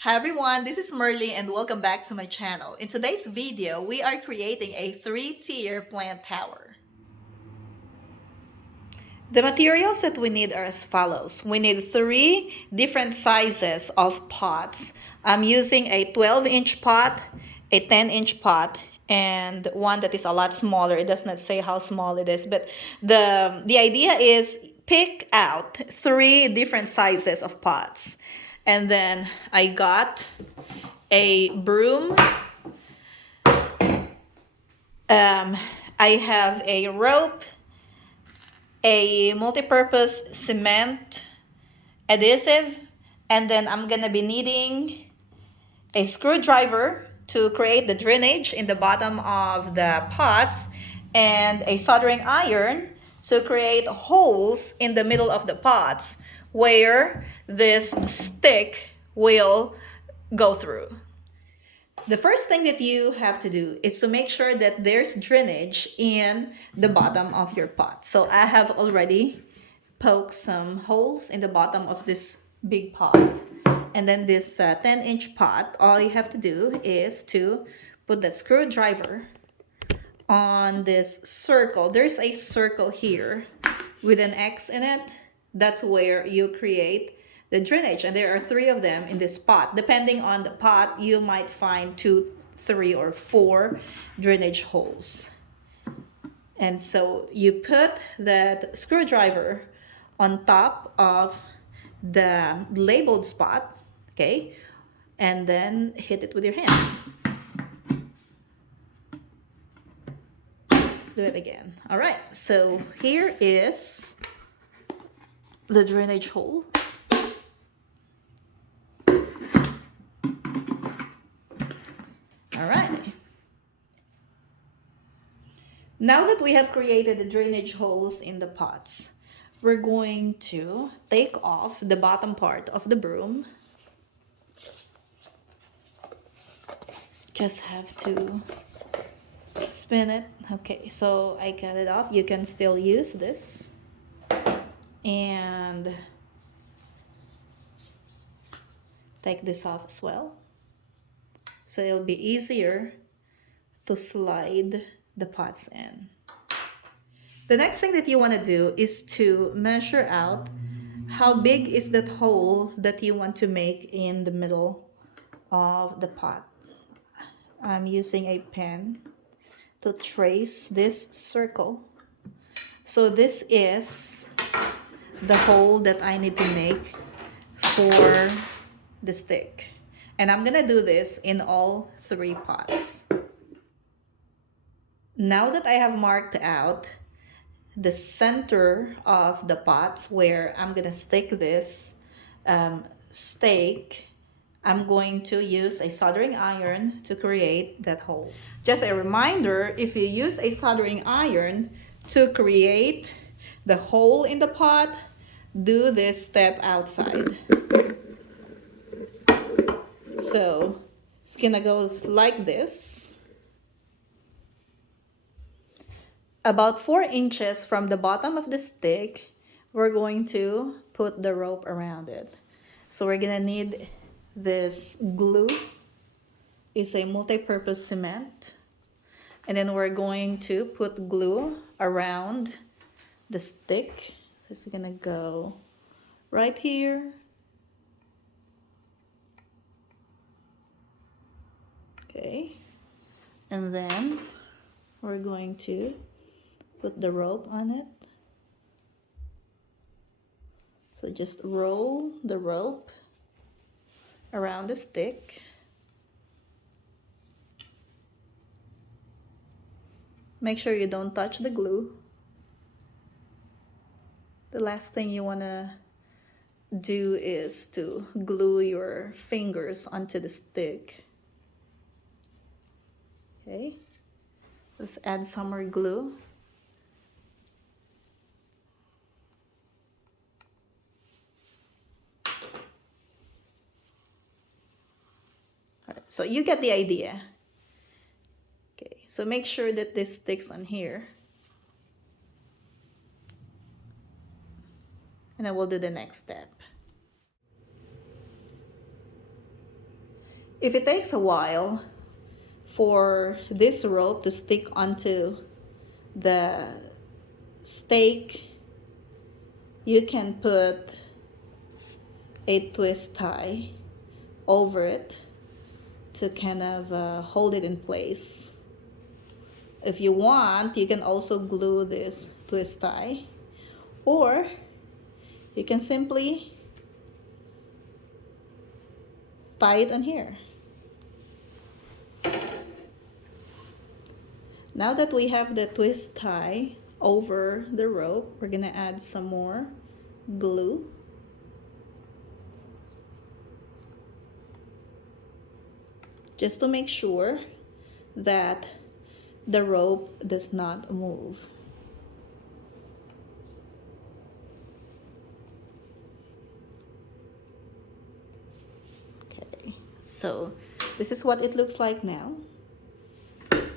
Hi everyone, this is Merly and welcome back to my channel. In today's video, we are creating a 3-tier plant tower. The materials that we need are as follows. We need 3 different sizes of pots. I'm using a 12-inch pot, a 10-inch pot, and one that is a lot smaller. It does not say how small it is, but the idea is pick out 3 different sizes of pots. And then I got a broom. I have a rope, a multi-purpose cement adhesive, and then I'm gonna be needing a screwdriver to create the drainage in the bottom of the pots, and a soldering iron to create holes in the middle of the pots where this stick will go through. The first thing that you have to do is to make sure that there's drainage in the bottom of your pot. So I have already poked some holes in the bottom of this big pot. And then this 10-inch pot, all you have to do is to put the screwdriver on this circle. There's a circle here with an X in it. That's where you create the drainage, and there are 3 of them in this pot. Depending on the pot, you might find 2, 3, or 4 drainage holes. And so you put that screwdriver on top of the labeled spot, okay, and then hit it with your hand. Let's do it again. All right, so here is the drainage hole. All right. Now that we have created the drainage holes in the pots, we're going to take off the bottom part of the broom. Just have to spin it. Okay, so I got it off. You can still use this. And take this off as well. So it'll be easier to slide the pots in. The next thing that you want to do is to measure out how big is that hole that you want to make in the middle of the pot. I'm using a pen to trace this circle. So this is the hole that I need to make for the stick. And I'm gonna do this in all 3 pots. Now that I have marked out the center of the pots where I'm gonna stick this stake, I'm going to use a soldering iron to create that hole. Just a reminder, if you use a soldering iron to create the hole in the pot, do this step outside. So it's gonna go like this. About 4 inches from the bottom of the stick, we're going to put the rope around it. So we're gonna need this glue. It's a multi-purpose cement. And then we're going to put glue around the stick. So it's gonna go right here. Okay. And then we're going to put the rope on it. So just roll the rope around the stick. Make sure you don't touch the glue. The last thing you want to do is to glue your fingers onto the stick. Okay, let's add some more glue. All right, so you get the idea. Okay, so make sure that this sticks on here. And I will do the next step. If it takes a while for this rope to stick onto the stake, you can put a twist tie over it to kind of hold it in place. If you want, you can also glue this twist tie, or you can simply tie it on here. Now that we have the twist tie over the rope, we're gonna add some more glue. Just to make sure that the rope does not move. Okay, so this is what it looks like now.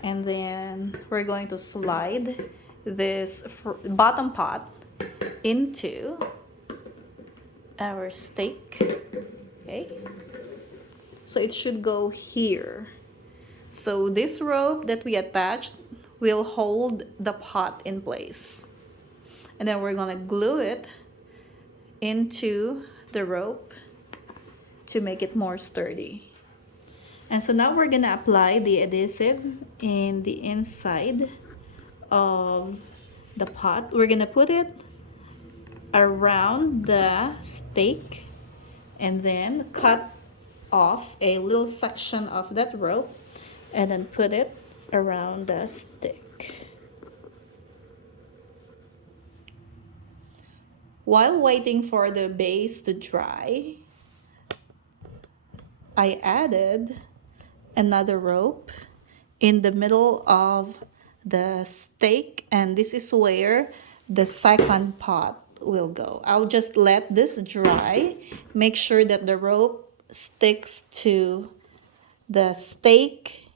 And then we're going to slide this bottom pot into our stake. Okay, so it should go here. So this rope that we attached will hold the pot in place. And then we're gonna glue it into the rope to make it more sturdy. And so now we're gonna apply the adhesive in the inside of the pot. We're gonna put it around the stake and then cut off a little section of that rope and then put it around the stick. While waiting for the base to dry, I added another rope in the middle of the stake, and this is where the second pot will go. I'll just let this dry, make sure that the rope sticks to the stake,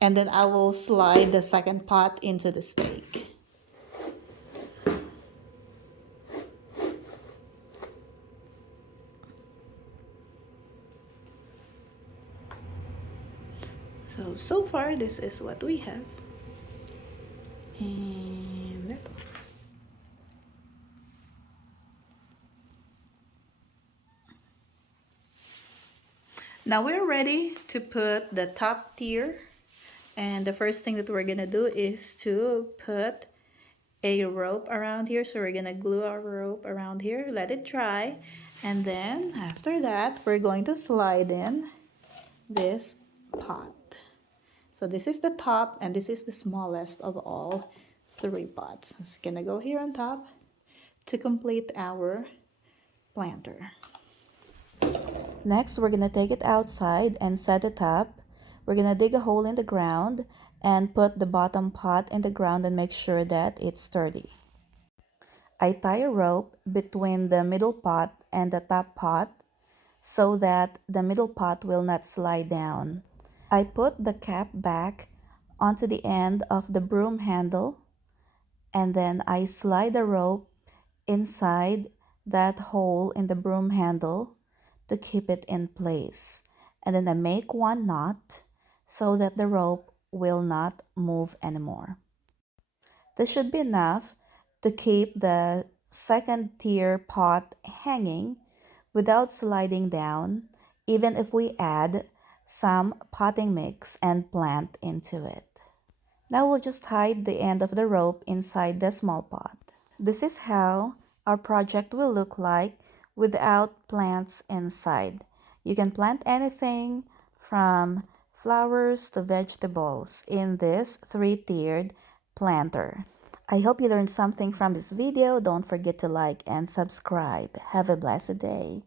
and then I will slide the second pot into the stake. So far this is what we have. And that one. Now we're ready to put the top tier, and the first thing that we're gonna do is to put a rope around here. So we're gonna glue our rope around here, let it dry, and then after that we're going to slide in this pot. So this is the top, and this is the smallest of all 3 pots. It's gonna go here on top to complete our planter. Next, we're gonna take it outside and set it up. We're gonna dig a hole in the ground and put the bottom pot in the ground and make sure that it's sturdy. I tie a rope between the middle pot and the top pot so that the middle pot will not slide down. I put the cap back onto the end of the broom handle, and then I slide the rope inside that hole in the broom handle to keep it in place. And then I make one knot so that the rope will not move anymore. This should be enough to keep the second tier pot hanging without sliding down, even if we add some potting mix and plant into it. Now we'll just hide the end of the rope inside the small pot. This is how our project will look like without plants inside. You can plant anything from flowers to vegetables in this 3-tiered planter. I hope you learned something from this video. Don't forget to like and subscribe. Have a blessed day.